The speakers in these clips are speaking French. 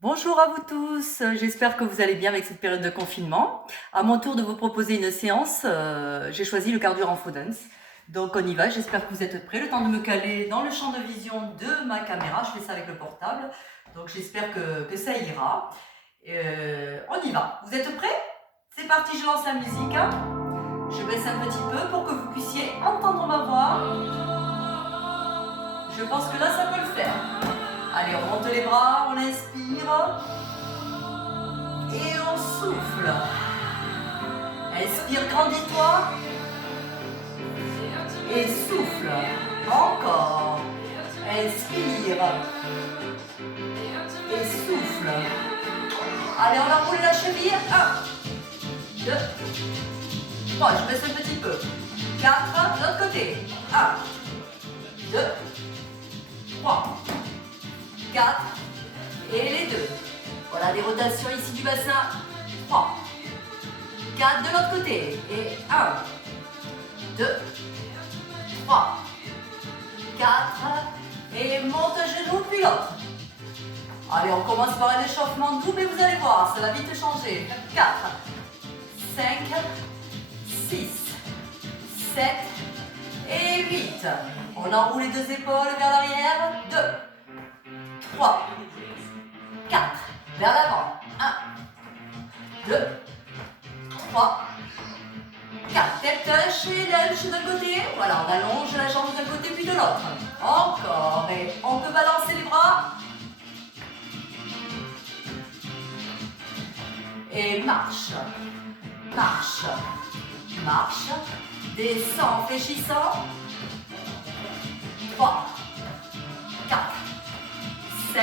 Bonjour à vous tous, j'espère que vous allez bien avec cette période de confinement. À mon tour de vous proposer une séance, j'ai choisi le cardio renfo dance. Donc on y va, j'espère que vous êtes prêts. Le temps de me caler dans le champ de vision de ma caméra, je fais ça avec le portable. Donc j'espère que ça ira. On y va, vous êtes prêts? C'est parti, je lance la musique. Je baisse un petit peu pour que vous puissiez entendre ma voix. Je pense que là ça peut le faire. Allez, on monte les bras, on inspire. Et on souffle. Inspire, grandis-toi. Et souffle. Encore. Inspire. Et souffle. Allez, on va rouler la cheville. 1, 2, 3. Je baisse un petit peu. 4. De l'autre côté. 1, 2, 3, 4. Et les 2. Voilà, des rotations ici du bassin. 3, 4 de l'autre côté. Et 1, 2, 3, 4. Et monte genou, puis l'autre. Allez, on commence par un échauffement doux, mais vous allez voir, ça va vite changer. 4, 5, 6, 7 et 8. On enroule les deux épaules vers l'arrière. 2, 3, 4. Vers l'avant. 1, 2, 3, 4. Tête touch et lunge d'un côté. Voilà, on allonge la jambe d'un côté puis de l'autre. Encore. Et on peut balancer les bras. Et marche. Marche. Marche. Descend en fléchissant. 3, 4, 5,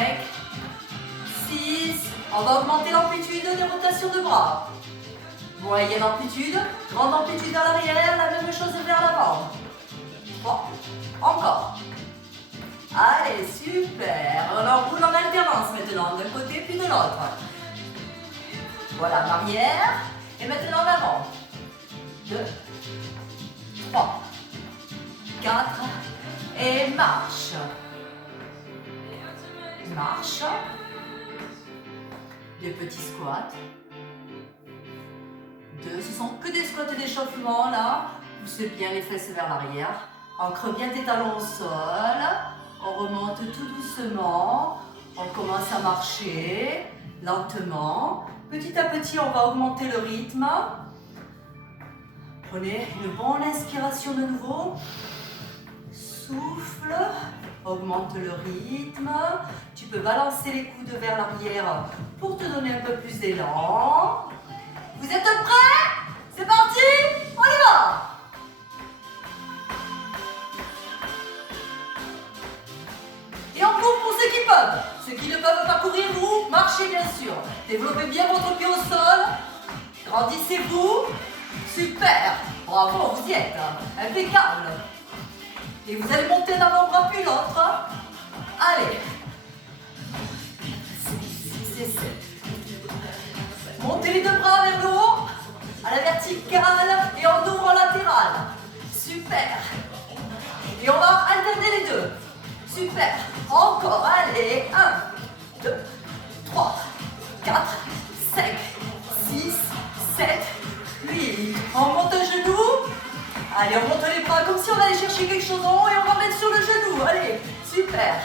6. On va augmenter l'amplitude des rotations de bras. Moyenne amplitude, grande amplitude vers l'arrière, la même chose vers l'avant. 3. Encore. Allez, super. On enroule en alternance maintenant, d'un côté puis de l'autre. Voilà, en arrière. Et maintenant en avant. 2, 3, 4. Et marche. Marche. Des petits squats. 2, ce sont que des squats d'échauffement là. Poussez bien les fesses vers l'arrière. Ancre bien tes talons au sol. On remonte tout doucement. On commence à marcher lentement. Petit à petit, on va augmenter le rythme. Prenez une bonne inspiration de nouveau. Souffle. Augmente le rythme. Tu peux balancer les coudes vers l'arrière pour te donner un peu plus d'élan. Vous êtes prêts? C'est parti? On y va! Et on court pour ceux qui peuvent. Ceux qui ne peuvent pas courir, vous marchez bien sûr. Développez bien votre pied au sol. Grandissez-vous. Super. Bravo, vous y êtes. Impeccable. Et vous allez monter d'un bras puis l'autre. Allez. 6 et 7. Montez les deux bras vers le haut, à la verticale et en dos en latéral. Super. Et on va alterner les deux. Super. Encore. Allez. 1, 2, 3, 4, 5, 6, 7, 8. On monte un genou. Allez, on monte les bras comme si on allait chercher quelque chose en haut et on va mettre sur le genou. Allez. Super.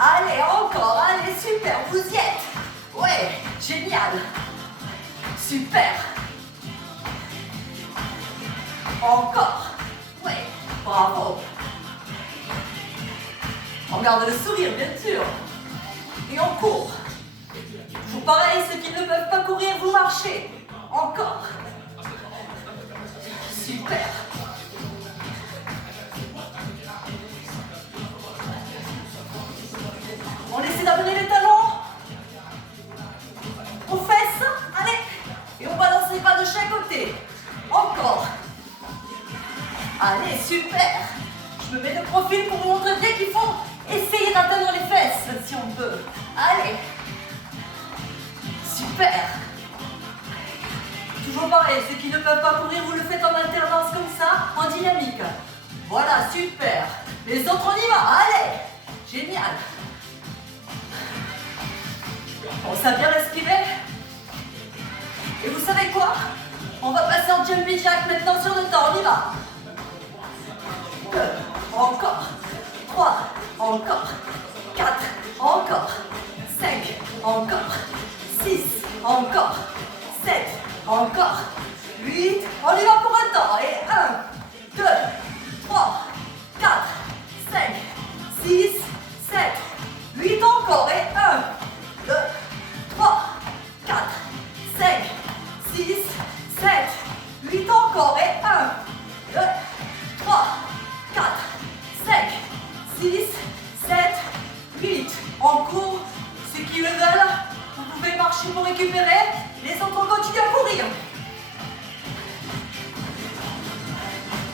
Allez, encore. Allez, super. Vous y êtes. Ouais. Génial. Super. Encore. Ouais. Bravo. On garde le sourire, bien sûr. Et on court. Toujours pareil, ceux qui ne peuvent pas courir, vous marchez. Encore. Super. On essaie d'amener les talons aux fesses. Allez. Et on balance les pas de chaque côté. Encore. Allez, super. Je me mets de profil pour vous montrer bien qu'il faut essayer d'atteindre les fesses si on peut. Allez. Super. Toujours pareil, ceux qui ne peuvent pas courir, vous le faites en alternance comme ça, en dynamique. Voilà, super. Les autres, on y va. Allez. Génial. On sait bien respirer. Et vous savez quoi? On va passer en jumping jack maintenant sur le temps. On y va. 2, encore. 3, encore. 4, encore. 5, encore. 6, encore. 7, encore. 8, on y va pour un temps. Et 1, 2, 3, 4, 5, 6, 7, 8 encore. Et 1, 2, 3, 4, 5, 6, 7, 8 encore. Et 1, 2, 3, 4, 5, 6, 7, 8. En cours, ceux qui le veulent, vous pouvez marcher pour récupérer. Les autres continuent à courir.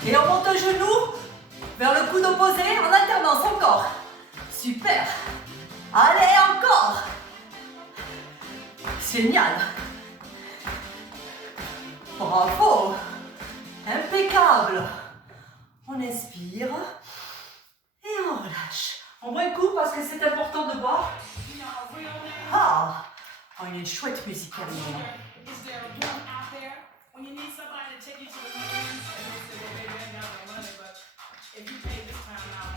Et on monte le genou vers le coude opposé en alternance encore. Super. Allez, encore. Génial. Bravo. Impeccable. On inspire et on relâche. On boit un coup parce que c'est important de boire. Ah, on a une chouette musique à l'heure.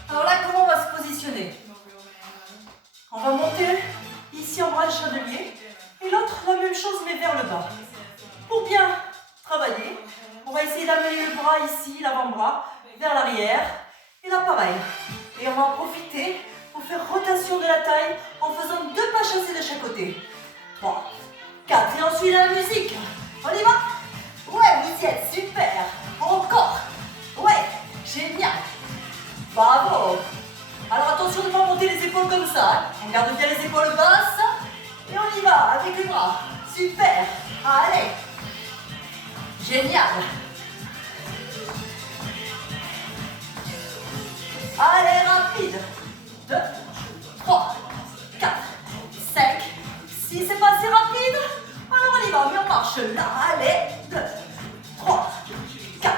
Alors là, comment on va se positionner? On va monter ici en bras chandelier et l'autre la même chose mais vers le bas. Pour bien travailler, on va essayer d'amener le bras ici, l'avant-bras, vers l'arrière. Et là pareil. Et on va en profiter pour faire rotation de la taille en faisant 2 pas chassés de chaque côté. 3, 4 et ensuite la musique. On y va? Ouais, vous y êtes, super. Encore. Ouais, génial. Bravo. Alors attention de ne pas monter les épaules comme ça. Hein. On garde bien les épaules basses. Et on y va avec les bras. Super. Allez. Génial. Allez, rapide. 2, 3, 4, 5, 6. C'est pas assez rapide? Alors on y va, mais on marche là. Allez. 2, 3, 4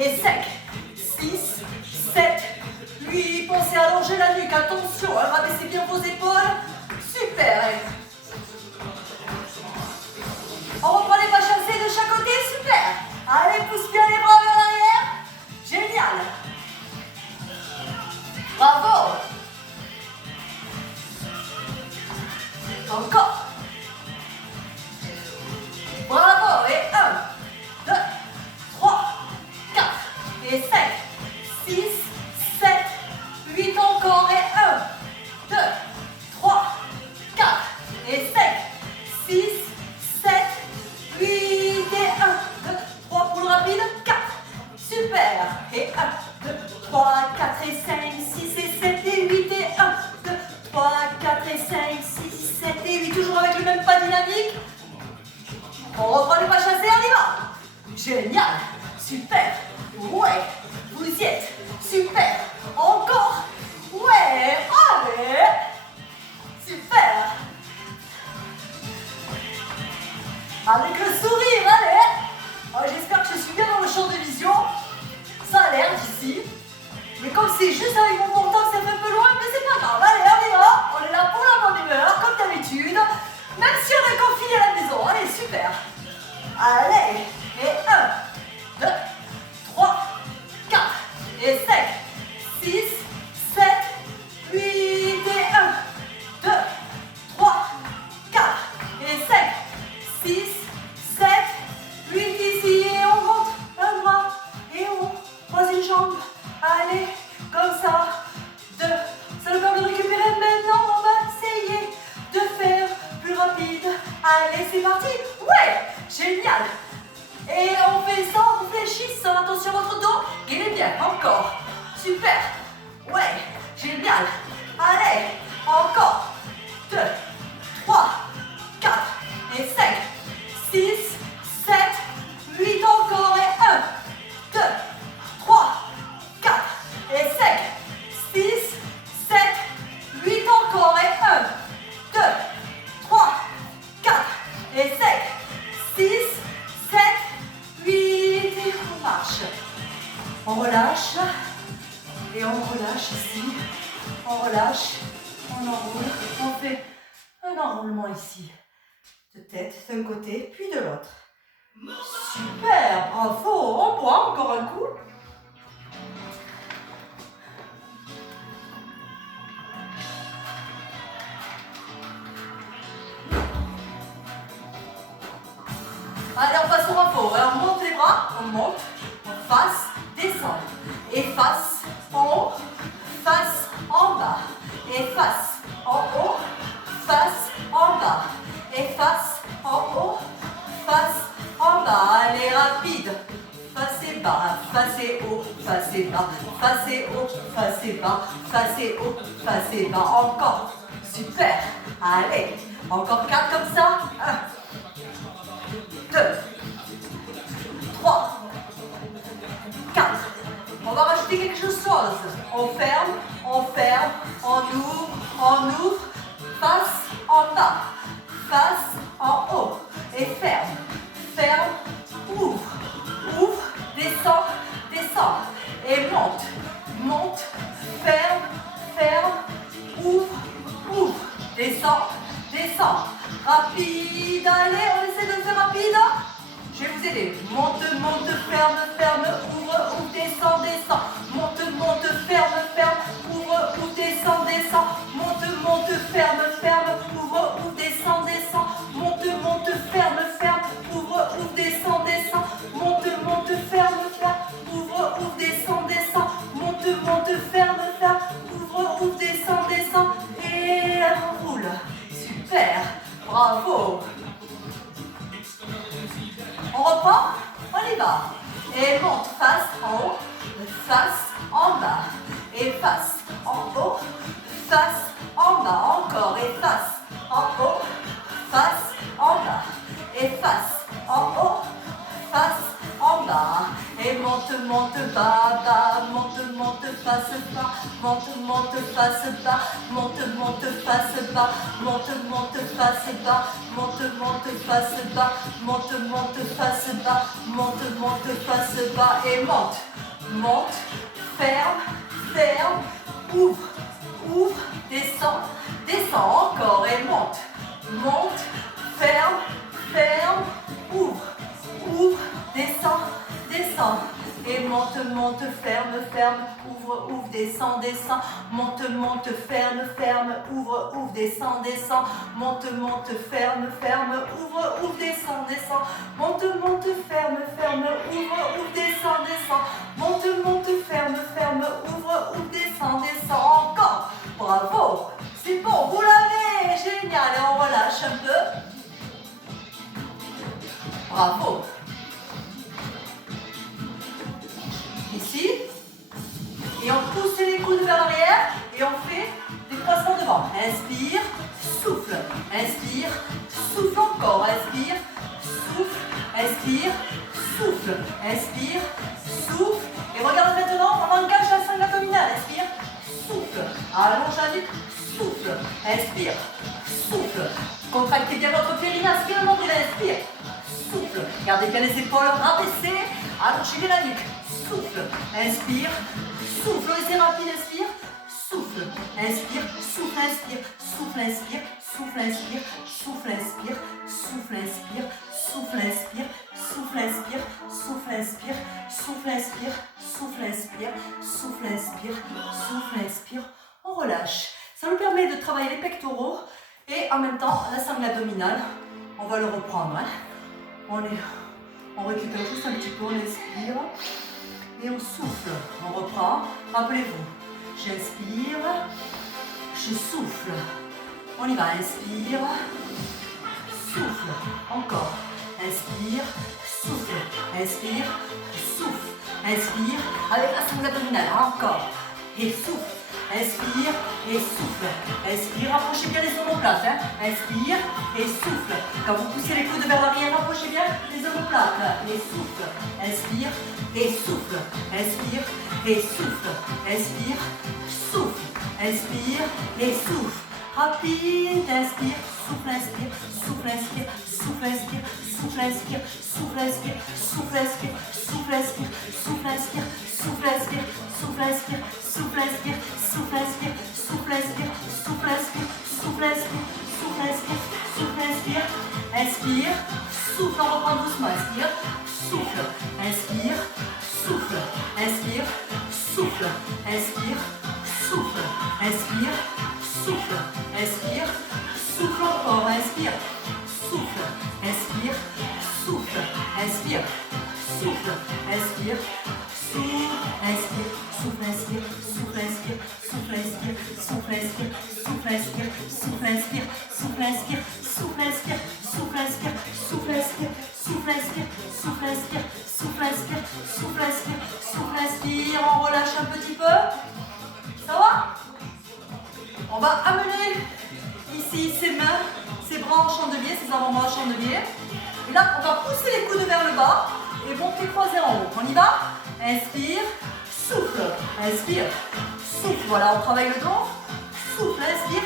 et 5, 6, 7, 8. Pensez à allonger la nuque. Attention, rabaissez bien vos épaules. Super. On reprend les pas chassés de chaque côté. Super. Allez, pousse bien les bras vers l'arrière. Génial. Bravo. Encore. Bravo. Et 1, 2, 3, 4 et 5, 6, 7, 8 encore. Et 1, 2, 3, 4 et 5, 6, 7, 8 et 1, 2, 3 pour le rapide. 4. Super. Et 1, 2, 3, 4 et 5, 6 et 7 et 8 et 1, 2, 3, 4 et 5, 6, 7 et 8. Toujours avec le même pas dynamique. On reprend les pas chassés, on y va. Génial. Super. Ouais. Vous y êtes. Super. Encore. Ouais. Allez. Super. Avec le sourire, allez. Oh, j'espère que je suis bien dans le champ de vision. Ça a l'air d'ici. Mais comme c'est juste avec mon portable, ça fait un peu loin, mais c'est pas grave. Allez, on y va. On est là pour la bonne humeur, comme d'habitude. Même si on est confiné à la maison. Allez, super. Allez. Et 1, 2, 3, 4 et 5, 6, 7, 8 et 1, 2, 3, 4 et 5, 6, 7, 8 ici. Et on monte un bras. Et on croise une jambe. Allez, comme ça. 2. Ça nous permet de récupérer. Maintenant, on va essayer de faire plus rapide. Allez, c'est parti. Ouais, génial. Et on fait ça en réfléchissant. Attention à votre dos. Gainez bien. Encore. Super. Ouais, génial. Allez, encore. 2, 3, 4 et 5, 6, 7, 8 encore. Et 1, 2, 3, 4 et 5, 6, 7, 8 encore. Et 1, 2, 3, 4 et 5, 6, 7, 8. Et on marche. On relâche. Et on relâche ici. On relâche. On enroule. un enroulement ici. De tête d'un côté, puis de l'autre. Super, bravo. On boit encore un coup. Allez, on passe au repos. On monte les bras, on monte, on face, descend. Et face, en haut, face, en bas. Et face, en haut, face, en bas. Et face, en haut, face, en bas. Allez, rapide. Face et bas, face et haut, face et bas, face et haut, face et bas, face et haut, face et bas. Encore. Super. Allez, encore 4 comme ça. 1, 2, 3, 4. On va rajouter quelque chose. On ferme, on ouvre, face en bas, face en haut. Et ferme, ferme, ouvre, ouvre, descend, descend. Et monte, monte, ferme, ferme, ouvre, ouvre, descend, descend. Rapide, allez, on essaie de le faire rapide. Je vais vous aider. Monte, monte, ferme, ferme, ouvre, ouvre, descend, descend. Monte, monte, ferme, ferme, ouvre, ouvre, descend, descend. Monte, monte, ferme, ferme, ouvre, ouvre, descend, descend. Monte, monte, ferme, ferme, ouvre, ouvre, descend, descend. Monte, monte, ferme, ferme, ouvre, ouvre, descend, descend. Monte, monte, ferme, ferme, ouvre, ouvre, descend, descend. Et roule. Super. Bravo. On reprend, on y va. Et monte, face en haut, face en bas. Et face en haut, face en bas. Encore. Et face en haut, face en bas. Et face en haut, face en bas. Et monte, monte, bas, bas. Monte, monte, face bas. Monte, monte, face bas. Monte, monte, face bas. Monte, monte, face bas. Monte, monte, face bas. Monte, monte, face bas. Monte, monte, face bas. Et monte, monte, ferme, ferme, ouvre, ouvre, descend, descend. Encore. Et monte, monte, ferme, ferme, ouvre, ouvre, descend, descend. Et monte, monte, ferme, ferme, ouvre, ouvre, descend, descend. Monte, monte, ferme, ferme, ouvre, ouvre, descend, descend. Monte, monte, ferme, ferme, ouvre, ouvre, descend, descend. Monte, monte, ferme, ferme, ouvre, ouvre, descend, descend. Monte, monte, ferme, ferme, ouvre, ouvre, descend, descend. Encore. Bravo. C'est bon, vous l'avez. Génial. Et on relâche un peu. Bravo. Ici, et on pousse les coudes vers l'arrière et on fait des croisements devant. Inspire, souffle, inspire, souffle encore, inspire, souffle, inspire, souffle, inspire, souffle. Et regarde maintenant, on engage la sangle abdominale. Inspire, souffle, allonge la nuque, souffle, inspire, souffle. Contractez bien votre périnée, aspire le nombril, inspire, souffle. Gardez bien les épaules rabaissées, allongez bien la nuque. Souffle, inspire, souffle, c'est rapide, inspire, souffle, inspire, souffle, inspire, souffle, inspire, souffle, inspire, souffle, inspire, souffle, inspire, souffle, inspire, souffle, inspire, souffle, inspire, souffle, inspire, souffle, inspire, souffle, inspire, souffle, inspire. On relâche. Ça nous permet de travailler les pectoraux et en même temps la sangle abdominale. On va le reprendre. On récupère juste un petit peu, on inspire. Et on souffle, on reprend. Rappelez-vous, j'inspire, je souffle. On y va, inspire, souffle. Encore, inspire, souffle, inspire, souffle, inspire. Avec la sangle abdominale, encore. Et souffle, inspire et souffle. Inspire, rapprochez bien les omoplates. Inspire et souffle. Quand vous poussez les coudes vers l'arrière, rapprochez bien les omoplates. Et souffle, inspire. Et souffle, inspire, et souffle, inspire, souffle, inspire, et souffle. Rapide, inspire, souffle, inspire, souffle, inspire, souffle, inspire, souffle, inspire, souffle, inspire, souffle, inspire, souffle, inspire, souffle, inspire, souffle, inspire, souffle, inspire, souffle, inspire, souffle, inspire, souffle, inspire, souffle, inspire, souffle, inspire, souffle, inspire, inspire, souffle, on reprend doucement, inspire, souffle, inspire, souffle, inspire, souffle, inspire, souffle, inspire, souffle, inspire, souffle encore, inspire, souffle, inspire, souffle, inspire, souffle, inspire, souffle, inspire, souffle, inspire, souffle, inspire, souffle, inspire, souffle, inspire, souffle, inspire, souffle, inspire, souffle, inspire, souffle, inspire, souffle, inspire, souffle, inspire, souffle, inspire, souffle, inspire, souffle, inspire, souffle, inspire, souffle, inspire, on relâche un petit peu. Ça va? On va amener ici ses mains, ses bras en chandelier, ses avant-bras en chandelier. Et là, on va pousser les coudes vers le bas et monter croisés en haut. On y va? Inspire, souffle, inspire, souffle. Voilà, on travaille le dos. Souffle, inspire,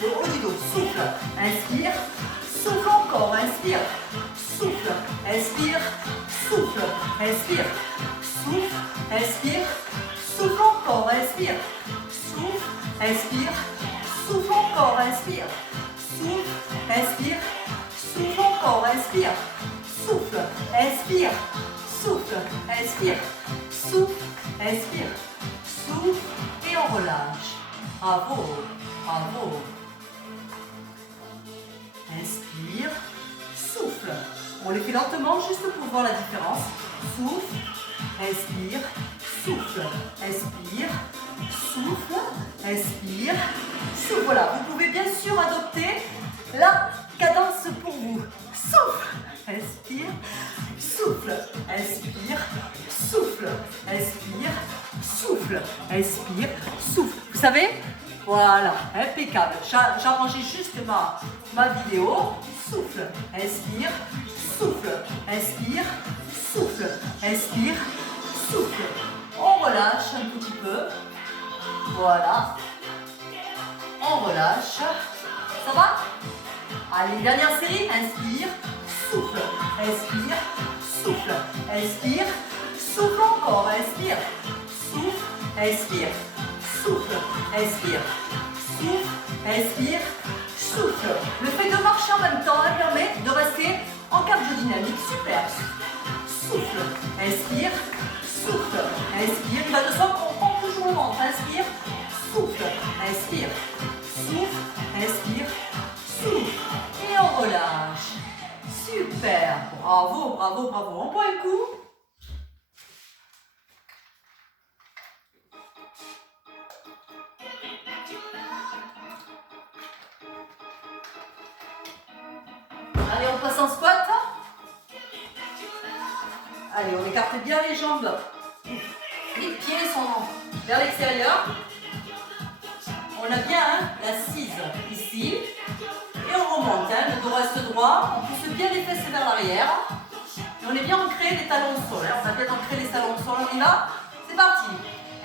le haut du dos. Souffle, inspire, souffle encore, inspire, souffle, inspire, souffle, inspire, souffle, inspire, souffle encore, inspire, souffle, inspire, souffle encore, inspire, souffle, inspire, souffle encore, inspire, souffle, inspire, souffle, inspire, souffle, inspire, souffle et on relâche. Bravo, bravo. Inspire, souffle. On les fait lentement juste pour voir la différence. Souffle, inspire, souffle, inspire, souffle, inspire, souffle. Voilà, vous pouvez bien sûr adopter la cadence pour vous. Souffle, inspire, souffle, inspire, souffle, inspire, souffle, inspire, souffle. Vous savez? Voilà, impeccable. J'ai arrangé juste ma vidéo. Souffle, inspire, souffle, inspire, souffle, inspire, souffle. On relâche un petit peu. Voilà. On relâche. Ça va? Allez, dernière série. Inspire, souffle, inspire, souffle, inspire, souffle encore, inspire, souffle, inspire, souffle, inspire, souffle, inspire, souffle. Le fait de marcher en même temps permet de rester en cardio-dynamique. Super. Souffle, inspire, souffle, inspire. Il va de soi qu'on prend toujours le ventre. Inspire, souffle, inspire, souffle, inspire, souffle. Et on relâche. Super. Bravo, bravo, bravo. On boit un coup. Allez, on passe en squat. Allez, on écarte bien les jambes. Les pieds sont vers l'extérieur. On a bien l'assise ici. Et on remonte. Le dos reste droit. On pousse bien les fesses vers l'arrière. Et on est bien ancré les talons au sol. On va bien ancrer les talons au sol. On y va. C'est parti.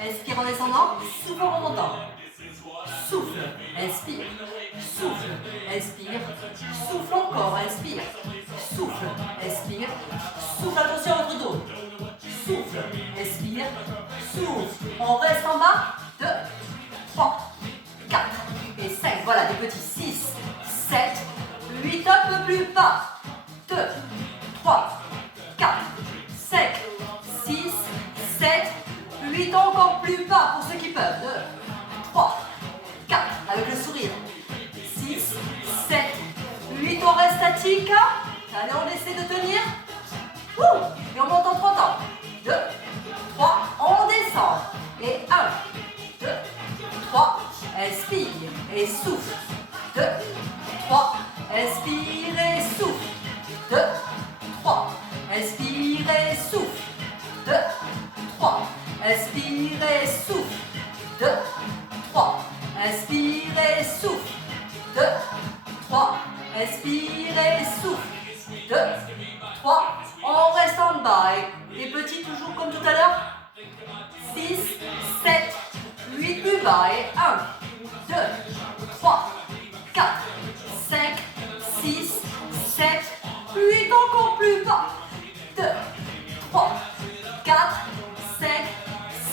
Inspire en descendant. Souffle en remontant. Souffle. Inspire. Souffle. Inspire. Souffle encore. Inspire. Souffle. Inspire. Souffle. Attention à votre dos. Souffle. Inspire. Souffle. On reste en bas. 2, 3, 4 et 5. Voilà, des petits 6, 7, 8. Un peu plus bas. 2, 3, 4, 5, 6, 7, 8. Encore plus bas pour ceux qui peuvent. 2, 3, 4. Avec le sourire. 6, 7, 8. On reste statique. Allez, on essaie de tenir. Et on monte en 3 temps. 2, 3. On descend. Et 1, 2, 3. Inspire et souffle. 2, 3. Inspire et souffle. 2, 3. Inspire et souffle. 2, 3. Inspire et souffle. 2, 3. Inspire et souffle. 2, 3. Inspire et souffle. 2, 3. On reste en bas. Et petit toujours comme tout à l'heure. 6, 7, 8 plus bas. Et 1, 2, 3, 4, 5, 6, 7, 8. Encore plus bas. 2, 3, 4, 5,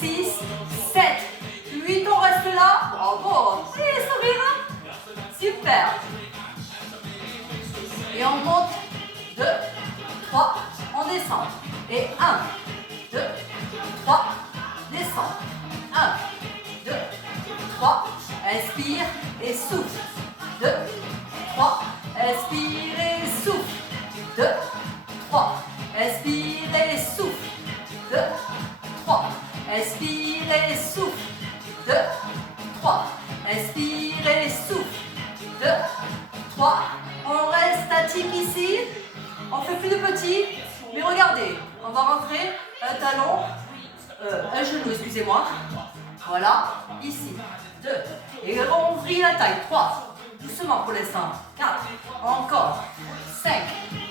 6, 7, 8. On reste là. Bravo. Et sourire. Super. Et on monte descend. Et 1, 2, 3, descend. 1, 2, 3, inspire et souffle. 2, 3, inspire et souffle. 2, 3, inspire et souffle. 2, 3, inspire et souffle. 2, 3, inspire et souffle. 2, 3, on reste statique ici. On fait plus de petits, mais regardez, on va rentrer un talon, un genou, excusez-moi. Voilà, ici. 2, et on ouvrit la taille. 3, doucement pour l'instant. 4, encore. 5,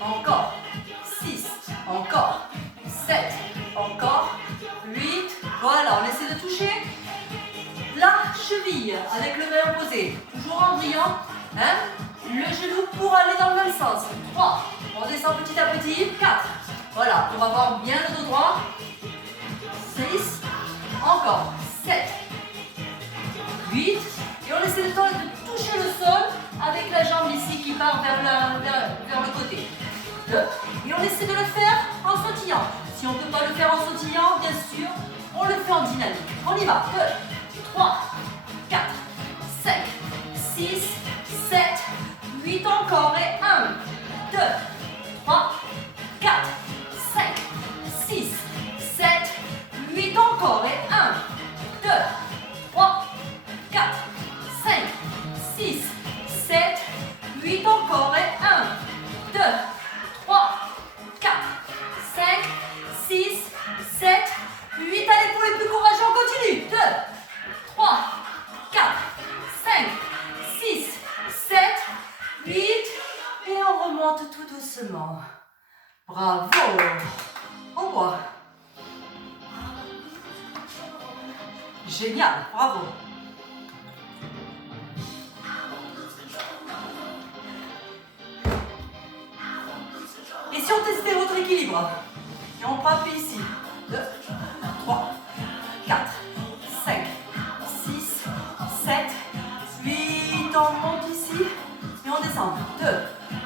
encore. 6, encore. 7, encore. 8, voilà, on essaie de toucher la cheville avec le main opposé. Toujours en brillant, hein? Le genou pour aller dans le même sens. 3, on descend petit à petit. 4, voilà, on va avoir bien le dos droit. 6, encore. 7, 8, et on essaie de toucher le sol avec la jambe ici qui part vers le côté. 2, et on essaie de le faire en sautillant. Si on ne peut pas le faire en sautillant, bien sûr, on le fait en dynamique. On y va. 2, 3, 4, 5, 6, 7, 8 encore. Et 1, 2, 3, 4, 5, 6, 7, 8 encore. Et 1, 2, 3, 4, 5, 6, 7, 8 encore. Et 1, 2, 3, 4, 5, 6, 7, 8. Allez, pour les plus courageux, on continue. 2, 3, 4, 5, 6, 7, 8. Et on remonte tout doucement. Bravo. Au revoir. Génial, bravo. Et si on testait votre équilibre? Et on frappe ici. 2, 3, 4, 5, 6, 7, 8. On monte ici. Et on descend. 2,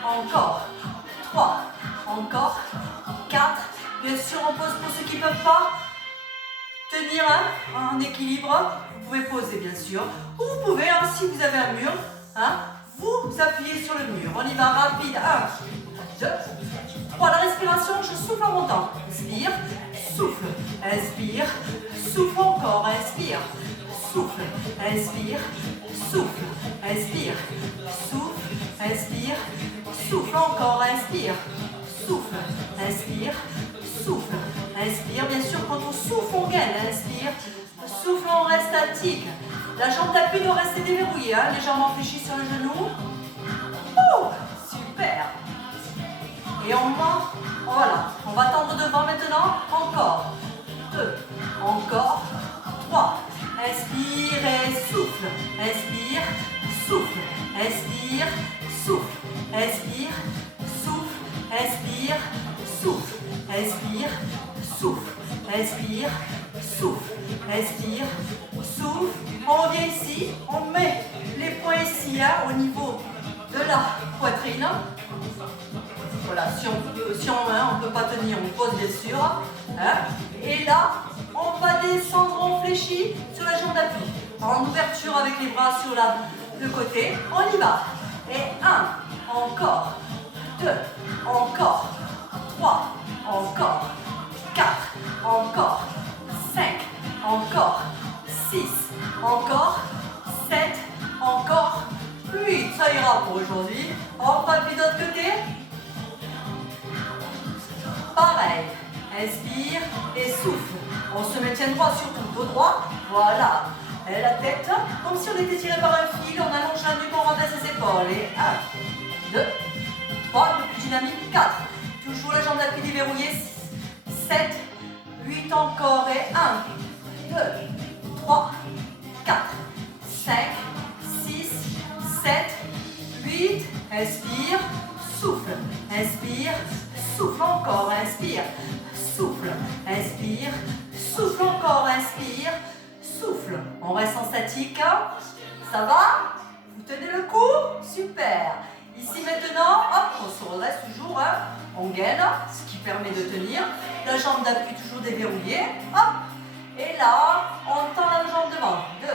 encore. 3, encore. 4. Bien sûr, on pose pour ceux qui ne peuvent pas tenir en équilibre. Vous pouvez poser, bien sûr. Ou vous pouvez, si vous avez un mur, vous appuyez sur le mur. On y va rapide. 1, 2, 3. La respiration, je souffle en montant. Inspire, souffle, inspire, souffle encore, inspire, souffle, inspire, souffle, inspire, souffle, inspire, souffle encore, inspire, souffle, inspire, souffle, inspire. Bien sûr, quand on souffle, on gagne. Inspire, souffle, on reste statique. La jambe d'appui doit rester déverrouillée. Légèrement fléchie sur le genou. Super. Et on va, voilà, on va tendre devant maintenant. Encore. 2, encore. 3. Inspire et souffle. Inspire, souffle. Inspire, souffle. Inspire, souffle. Inspire, souffle. Inspire, souffle. Inspire, souffle. Inspire, souffle. On revient ici. On met les poings ici, au niveau de la poitrine. Voilà, si on ne peut pas tenir, on pose bien sûr. Et là, on va descendre, on fléchit sur la jambe d'appui. En ouverture avec les bras sur le côté. On y va. Et 1, encore. 2, encore. 3, encore. 4, encore. 5, encore. 6, encore. 7, encore. 8. Ça ira pour aujourd'hui. On va de l'autre côté. Pareil, inspire et souffle. On se maintient droit sur tout, dos droit. Voilà. Et la tête, comme si on était tiré par un fil. On allonge la nuque, on redresse les épaules. Et 1, 2, 3, le plus dynamique. 4. Toujours la jambe d'appui déverrouillée. 6, 7, 8 encore. Et 1, 2, 3, 4, 5, 6, 7, 8. Inspire, souffle. Inspire, souffle encore, inspire, souffle, inspire, souffle encore, inspire, souffle. On reste en statique, ça va? Vous tenez le coup? Super. Ici maintenant, hop, on se redresse toujours, on gaine, ce qui permet de tenir. La jambe d'appui toujours déverrouillée. Hop. Et là, on tend la jambe devant. 2.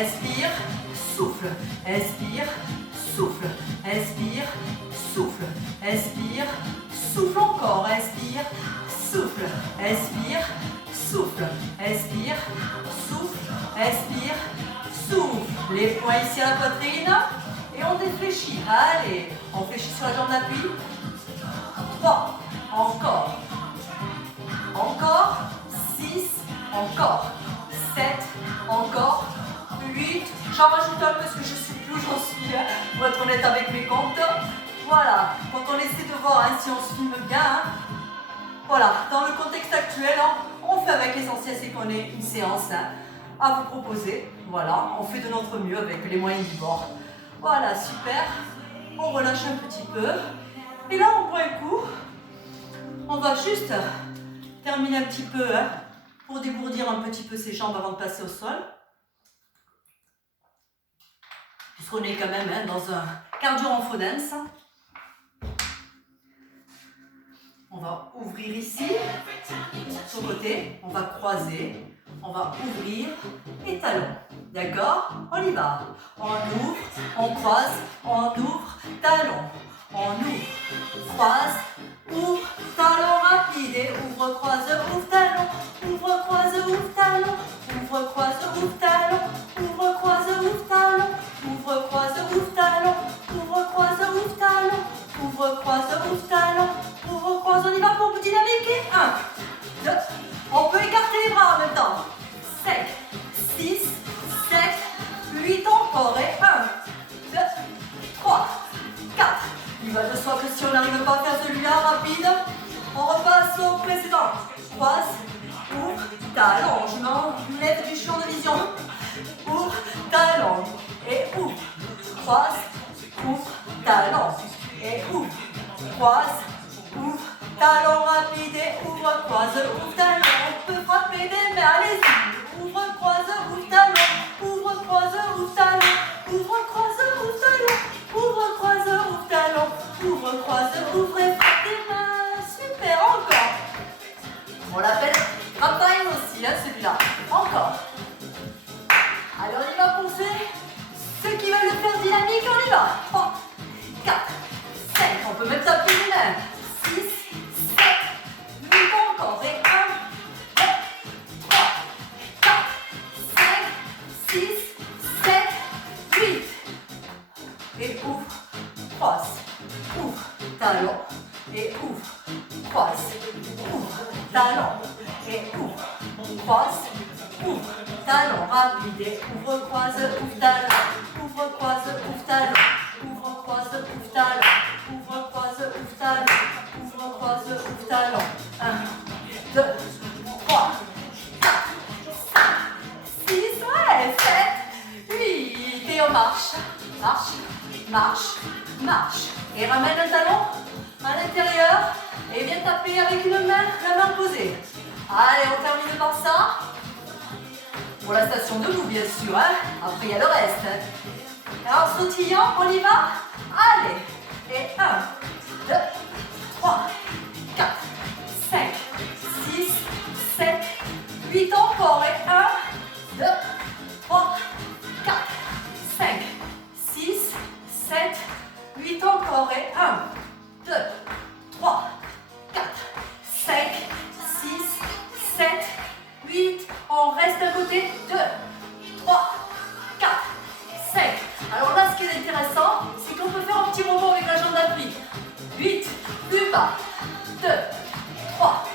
Inspire, souffle. Inspire, souffle. Inspire, souffle. Inspire, souffle encore. Inspire, souffle. Inspire, souffle. Inspire, souffle. Inspire, souffle. Les poings ici à la poitrine. Et on défléchit. Allez, on fléchit sur la jambe d'appui. 3. Encore. Encore. 6. Encore. 7. Encore. 8. J'en rajoute un parce que je sais plus où j'en suis, hein, pour être honnête avec mes comptes. Voilà. Quand on essaie de voir hein, si on se filme bien. Hein, voilà. Dans le contexte actuel, hein, on fait avec l'essentiel, c'est qu'on ait une séance hein, à vous proposer. Voilà. On fait de notre mieux avec les moyens du bord. Voilà, super. On relâche un petit peu. Et là, on boit un coup. On va juste terminer un petit peu hein, pour dégourdir un petit peu ses jambes avant de passer au sol. Puisqu'on est quand même hein, dans un cardio renfodance. On va ouvrir ici, sur le côté. On va croiser. On va ouvrir et talon. D'accord? On y va. On ouvre, on croise, on ouvre, talon. On ouvre, croise, ouvre, talon rapide. Et ouvre, croise, ouvre, talon. Ouvre, croise, ouvre, talon. Ouvre, croise, ouvre, talon. Ouvre, croise, ouvre, talon. Ouvre, croise, ouvre, talon. Ouvre, croise, ouvre, talon. Ouvre, croise, ouvre, talon. Ouvre, croise, on y va pour dynamiquer. 1, 2. On peut écarter les bras en même temps. 5, 6, 7, 8 encore. Et 1, 2, 3, 4. Il va de soi que si on n'arrive pas à faire celui-là rapide, on repasse au précédent. Croise, ouvre, talon. Je m'enlève du champ de vision. Ouvre, talon. Et ouvre. Croise, ouvre, talon. Et ouvre. Croise, ouvre, talon rapide. Et ouvre, croise, ouvre, talon. On peut frapper des mains, allez-y. Ouvre, croise, ouvre, talon. Ouvre, croise, ouvre, talon. Ouvre, croise, ouvre, talon. Ouvre, croise, ouvre, talon. Ouvre, croise, ouvre et frappe des mains. Super, encore. On l'appelle Rapaille aussi, hein, celui-là. Encore. Allez, on y va pour ceux qui veulent le faire dynamique, on y va. 3, 4, 5. On peut même taper les mains. 6, 7, 8 encore. Et 1, 2, 3, 4, 5, 6, 7, 8. Et ouvre, croise, ouvre, talon. Et ouvre, croise, ouvre, talon. Et ouvre, croise, ouvre, talon. Rapide. Et ouvre, croise, ouvre, talon. Ouvre, croise, ouvre, talon. Ouvre, croise, ouvre, talon. Ouvre, croise, ouvre, talon. Ouvre, croise, ouvre, talon. 1, 2, 3, 4, 5, 6, ouais, 7, 8. Et on marche. Marche, marche, marche. Et ramène un talon à l'intérieur. Et viens taper avec une main, la main posée. Allez, on termine par ça. Pour la station debout, bien sûr. Hein. Après, il y a le reste. Alors, sautillant, on y va. Allez. Et 1, 2, 3, 4, 5, 6, 7, 8 encore. Et 1, 2, 3, 4, 5, 6, 7, 8 encore. Et 1, 2, 3, 4, 5, 6, 7, 8. On reste à côté. 2, 3, 4, 5. Alors là, ce qui est intéressant, c'est qu'on peut faire un petit rebond avec la jambe d'appui. 8, plus bas. 2, 3,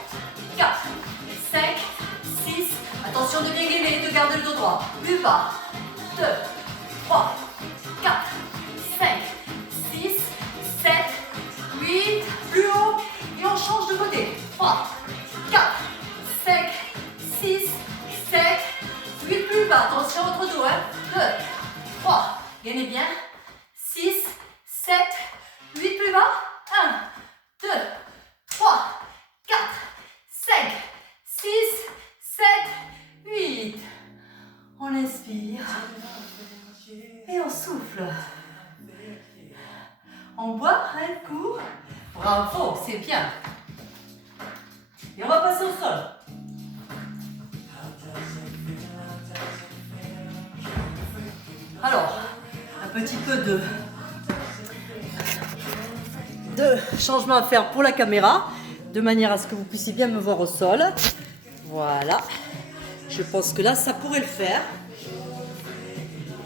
4, 5, 6. Attention de bien gainer, de garder le dos droit. Plus bas. 2, 3, 4, 5, 6, 7, 8. Plus haut. Et on change de côté. 3, 4, 5, 6, 7, 8. Plus bas. Attention à votre dos. 2, 3. Gagnez bien. 6, 7, 8. Plus bas. 1, 2, 3, 4, 5, 6, 7, 8. On inspire. Et on souffle. On boit un coup. Bravo, c'est bien. Et on va passer au sol. Alors, un petit peu de changement à faire pour la caméra, de manière à ce que vous puissiez bien me voir au sol. Voilà. Je pense que là, ça pourrait le faire.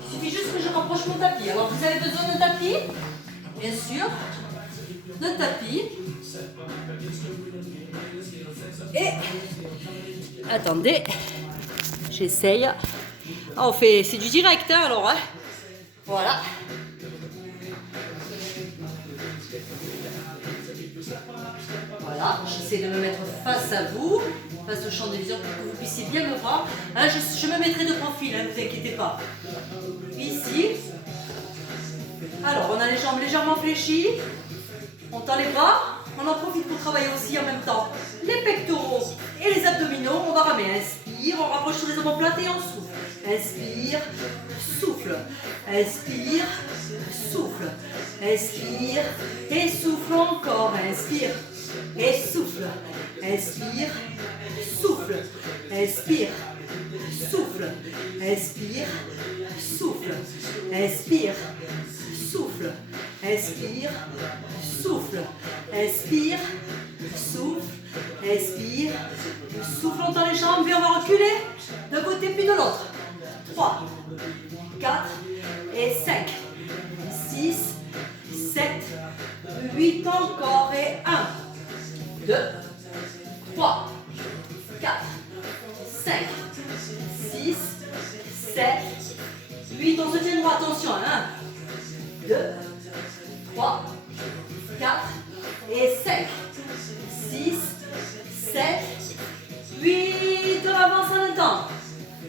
Il suffit juste que je rapproche mon tapis. Alors, vous avez besoin d'un tapis, bien sûr, d'un tapis. Et, attendez, j'essaye. Ah, c'est du direct, hein, alors, hein. Voilà. Voilà, j'essaie de me mettre face à vous, face au champ de vision pour que vous puissiez bien me voir. Hein, je me mettrai de profil, ne vous inquiétez pas. Ici. Alors, on a les jambes légèrement fléchies. On tend les bras. On en profite pour travailler aussi en même temps les pectoraux et les abdominaux. On va ramer. Inspire, on rapproche tous les omoplates et on souffle. Inspire, souffle. Inspire, souffle. Inspire et souffle encore. Inspire et souffle. Inspire, souffle. Inspire, souffle. Inspire, souffle. Inspire, souffle. Inspire, souffle. Inspire, souffle. Expire, souffle, on tend les jambes, puis on va reculer d'un côté puis de l'autre. 3, 4 et 5, 6, 7, 8 encore et 1, 2, 3, 4, 5, 6, 7, 8, on se tient droit, attention, 1, 2, 3, 4 et 5, 6, 7, 8, on avance en même temps.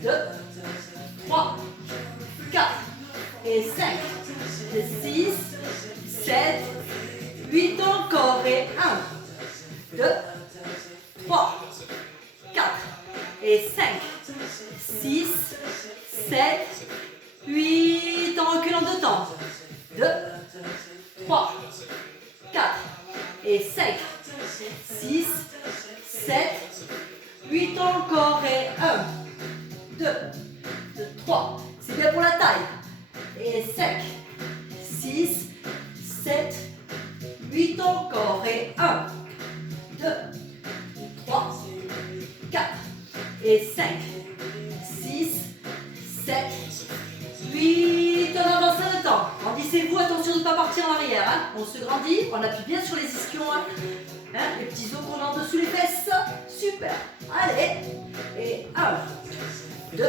2, 3, 4 et 5, 6, 7, 8 encore et 1, 2, 3, 4 et 5, 6, 7, 8, en reculant de temps. 2, 3, 4 et 5, 6, 7, 8 encore et 1, 2, 3, c'est bien pour la taille, et 5, 6, 7, 8 encore et 1, 2, 3, 4 et 5, 6, 7, 8, on avance le temps. Grandissez-vous, attention de ne pas partir en arrière. Hein. On se grandit, on appuie bien sur les ischions. Hein. Les petits os qu'on a en dessous les fesses. Super. Allez. Et 1, 2,